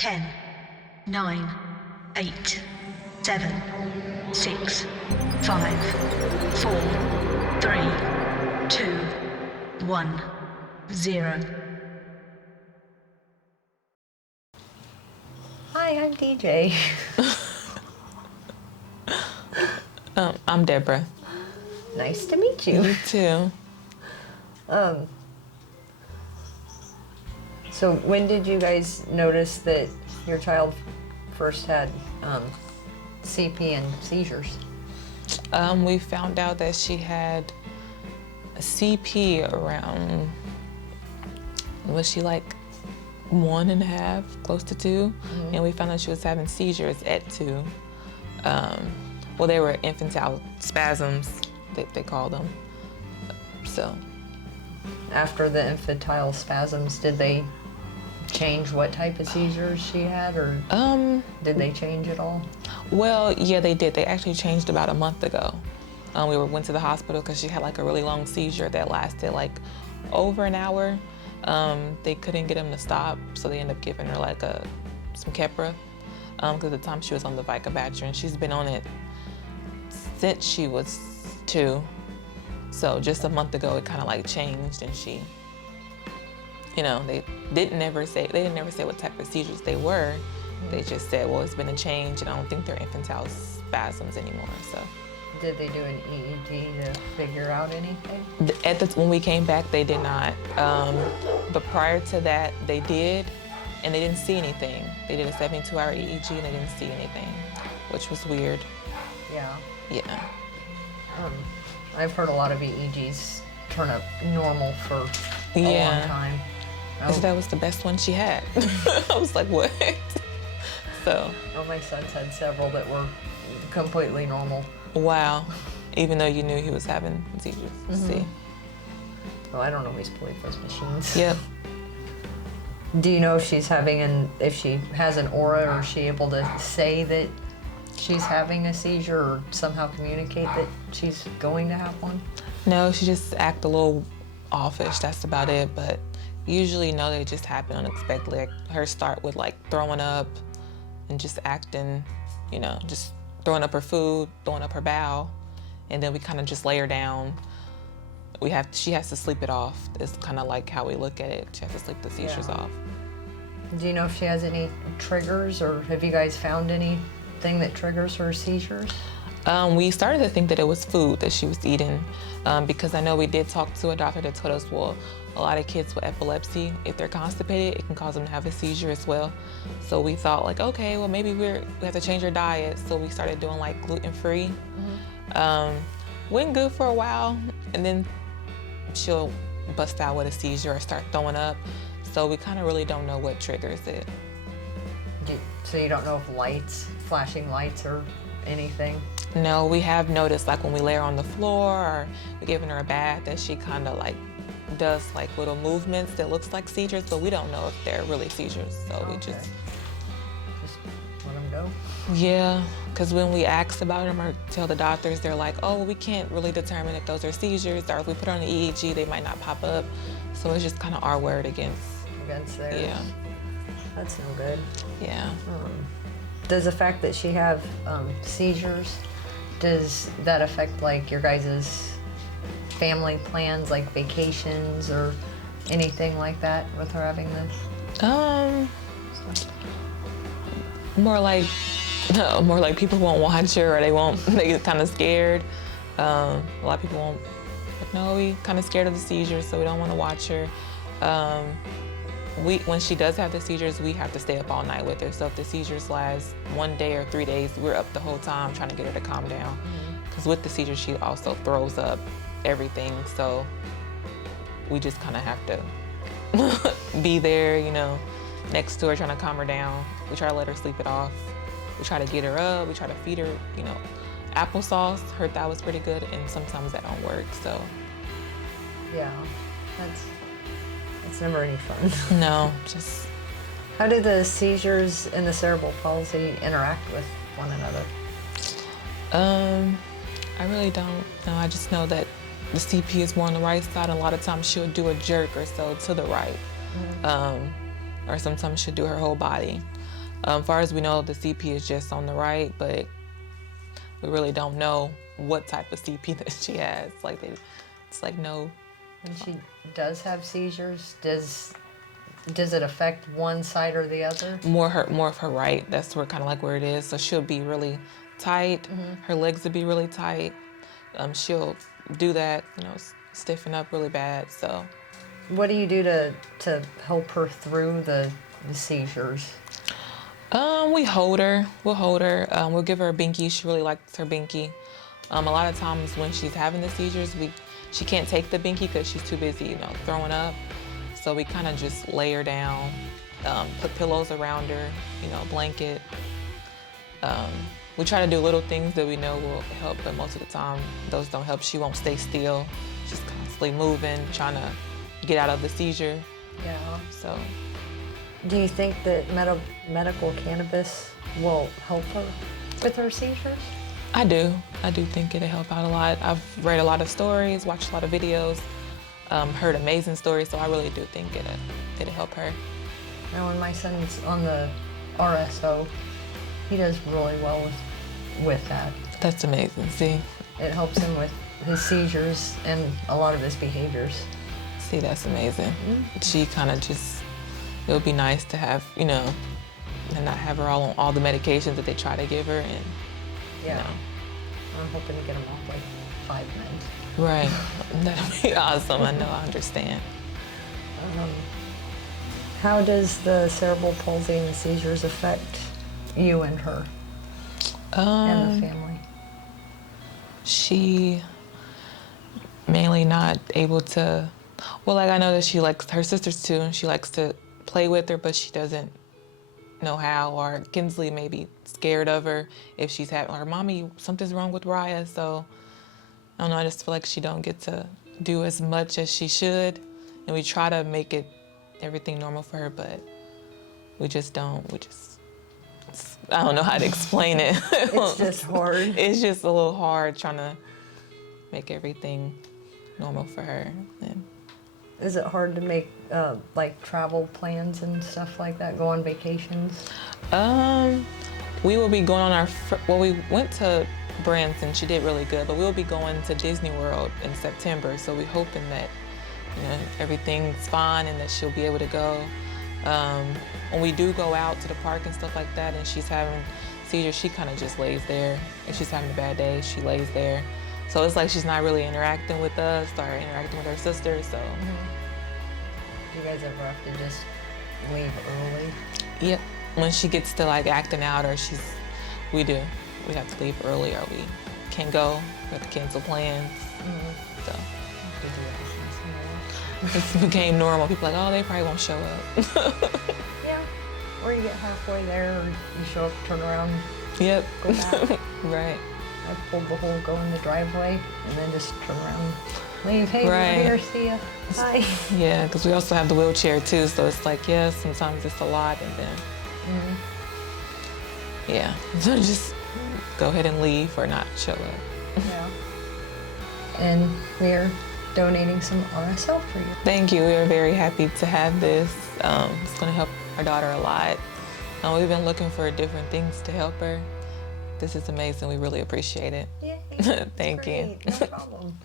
10, 9, 8, 7, 6, 5, 4, 3, 2, 1, 0. Hi, I'm DJ. I'm Deborah. Nice to meet you. You too. So when did you guys notice that your child first had CP and seizures? We found out that she had a CP around, was she like 1.5, close to 2? And we found out she was having seizures at 2. Well, they were infantile spasms, they call them. So. After the infantile spasms, did they change what type of seizures she had, or did they change at all? Well, yeah, they did. They actually changed about a month ago. We went to the hospital because she had like a really long seizure that lasted like over an hour. They couldn't get him to stop, so they ended up giving her like some Keppra, because at the time she was on the Vicodin, and she's been on it since she was 2. So just a month ago, it kind of like changed, and she, they didn't never say what type of seizures they were. They just said, well, it's been a change, and I don't think they're infantile spasms anymore. So. Did they do an EEG to figure out anything? When we came back, they did not. But prior to that, they did, and they didn't see anything. They did a 72-hour EEG, and they didn't see anything, which was weird. Yeah. Yeah. I've heard a lot of EEGs turn up normal for a long time. So that was the best one she had. I was like, what? So. Well, my son's had several that were completely normal. Wow. Even though you knew he was having seizures. See. Well, I don't always believe those machines. Yep. Do you know if she's if she has an aura, or is she able to say that she's having a seizure, or somehow communicate that she's going to have one? No, she just act a little offish. That's about it. But usually, no, they just happen unexpectedly. Like her start with like throwing up and just acting, just throwing up her food, throwing up her bowel, and then we kind of just lay her down. She has to sleep it off. It's kind of like how we look at it. She has to sleep the seizures off. Do you know if she has any triggers, or have you guys found anything that triggers her seizures? We started to think that it was food that she was eating, because I know we did talk to a doctor that told us, well, a lot of kids with epilepsy, if they're constipated, it can cause them to have a seizure as well. So we thought like, okay, well maybe we have to change her diet. So we started doing like gluten-free. Went good for a while, and then she'll bust out with a seizure or start throwing up. So we kind of really don't know what triggers it. So you don't know if flashing lights or anything? No, we have noticed like when we lay her on the floor or we're giving her a bath that she kind of like does like little movements that looks like seizures, but we don't know if they're really seizures. So we just let them go? Yeah, because when we ask about them or tell the doctors, they're like, oh, well, we can't really determine if those are seizures, or if we put her on the EEG, they might not pop up. So it's just kind of our word against theirs. Yeah. That's no good. Yeah. Does the fact that she have seizures, does that affect like your guys' family plans, like vacations or anything like that with her having this? More like people won't watch her, or they get kind of scared. A lot of people won't, no, we kind of scared of the seizures, so we don't want to watch her. When she does have the seizures, we have to stay up all night with her. So if the seizures last 1 day or 3 days, we're up the whole time trying to get her to calm down. Because with the seizures, she also throws up everything. So we just kind of have to be there, next to her, trying to calm her down. We try to let her sleep it off. We try to get her up. We try to feed her, applesauce. Heard that was pretty good, and sometimes that don't work. So yeah, that's never any fun. No, just. How do the seizures and the cerebral palsy interact with one another? I really don't know. I just know that the CP is more on the right side, and a lot of times she'll do a jerk or so to the right. Or sometimes she'll do her whole body. Far as we know, the CP is just on the right, but we really don't know what type of CP that she has. It's like no. When she does have seizures, does it affect one side or the other? More of her right. That's where it is. So she'll be really tight. Her legs will be really tight. She'll do that, stiffen up really bad. So, What do you do to help her through the seizures? we hold her. We'll hold her. We'll give her a binky. She really likes her binky. A lot of times when she's having the seizures, she can't take the binky because she's too busy, throwing up. So we kind of just lay her down, put pillows around her, blanket. We try to do little things that we know will help, but most of the time those don't help. She won't stay still. She's constantly moving, trying to get out of the seizure. Yeah. So, Do you think that medical cannabis will help her with her seizures? I do think it'll help out a lot. I've read a lot of stories, watched a lot of videos, heard amazing stories, so I really do think it'll help her. Now, when my son's on the RSO, he does really well with that. That's amazing, see? It helps him with his seizures and a lot of his behaviors. See, that's amazing. She kind of it would be nice to have, and not have her all on all the medications that they try to give her, and, Yeah. I'm hoping to get him off like 5 meds. Right. That'd be awesome. I know, I understand. How does the cerebral palsy and the seizures affect you and her and the family? She mainly not able to, I know that she likes her sisters too, and she likes to play with her, but she doesn't know how, or Kinsley may be scared of her if she's having, or mommy, something's wrong with Raya, so I don't know, I just feel like she don't get to do as much as she should, and we try to make everything normal for her, but we just don't, I don't know how to explain it. It's just hard. It's just a little hard trying to make everything normal for her. And Is it hard to make like travel plans and stuff like that, go on vacations? we will be going on we went to Branson, she did really good, but we'll be going to Disney World in September, so we're hoping that, everything's fine and that she'll be able to go. When we do go out to the park and stuff like that and she's having seizures, she kind of just lays there. If she's having a bad day, she lays there. So it's like she's not really interacting with us or interacting with her sisters, so. Do you guys ever have to just leave early? Yep, when she gets to acting out or we do. We have to leave early or we can't go, we have to cancel plans, so. It became normal. People are like, oh, they probably won't show up. Yeah. Or you get halfway there, or you show up, turn around, Yep. go back. Right. I pulled the whole go in the driveway and then just turn around, leave. Hey, Right. we're here, see ya. Bye. Yeah, because we also have the wheelchair too, so it's like, yeah, sometimes it's a lot, and then, yeah, so just go ahead and leave or not show up. Yeah. And we're donating some RSL for you. Thank you. We are very happy to have this. It's going to help our daughter a lot. We've been looking for different things to help her. This is amazing. We really appreciate it. Yay. Thank you. Great. No problem.